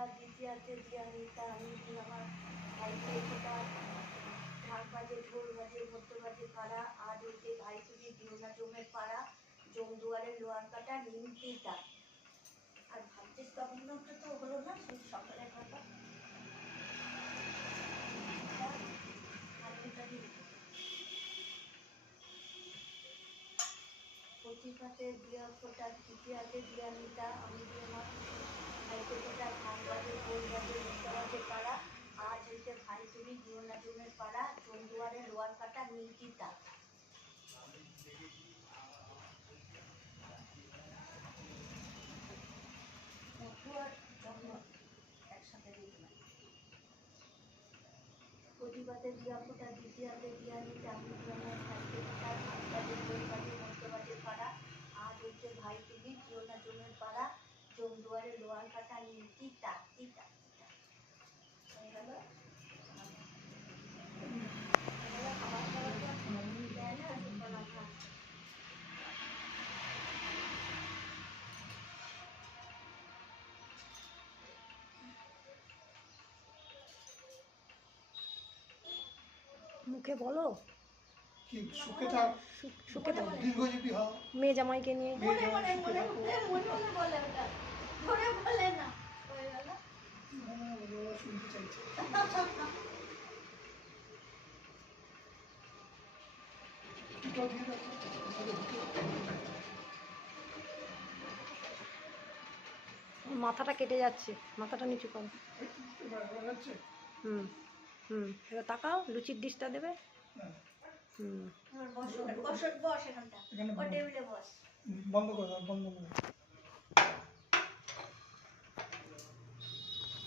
ফোঁটা, দ্বিতীয়াতে দিয়ানিতা, আমি আমার ভাইকে ফোঁটা, ঢাক বাজে, ঢোল বাজে, মধ্য বাজে পাড়া, আজ হইতে ভাই তুলি দিও না জমের পাড়া, জম দুয়ারে লোহার কাটা নিমতিতা। আর ভাবছিস তখনটা তো হলো না, সেই সকালের কথা। প্রতিভাতে দিয়া ফোঁটা, তৃতীয়াতে দিয়ানিতা, আমি আমার ভাইকে ফোঁটা, ঢাক বাজে, ঢোল বাজে, মধ্য বাজে পাড়া, আজ হইতে ভাই তুলি দিও না জমের পাড়া, জম দুয়ারে লোহার কাটা নিমতিতা। প্রতিবাদে দিয়া ফোঁটা, দ্বিতীয়াতে দিয়ানিতে, আমি আমার ভাইকে ফোঁটা, ঢাক বাজে, ঢোল বাজে, মধ্য বাজে পাড়া, আজ হইতে ভাই তুলি দিও না জমের পাড়া, জম দুয়ারে লোহার কাটা নিমতিতা। তিতা হয়ে গেল। খাবার খাবার দেয় না সুফলা খা। মুখে বলো কি সুখে থাক, সুখে থাকো, দীর্ঘজীবী হও। মেয়ে জামাইকে নিয়ে মনে মনে মনে মনে মনে বলে ওটা, ধরে বলে না। হয়ে গেল। শুনতে চাইছে। দুটো দিয়ে দাও তো। মাথাটা কেটে যাচ্ছে, মাথাটা নিচু করো। যাচ্ছে। হুম হুম, এবার তাকাও, লুচির ডিশটা দেবে। হ্যাঁ। হুম, বস বস বস এখানটা, ও টেবিলে বস। বন্ধ করে দাও, বন্ধ করে দাও।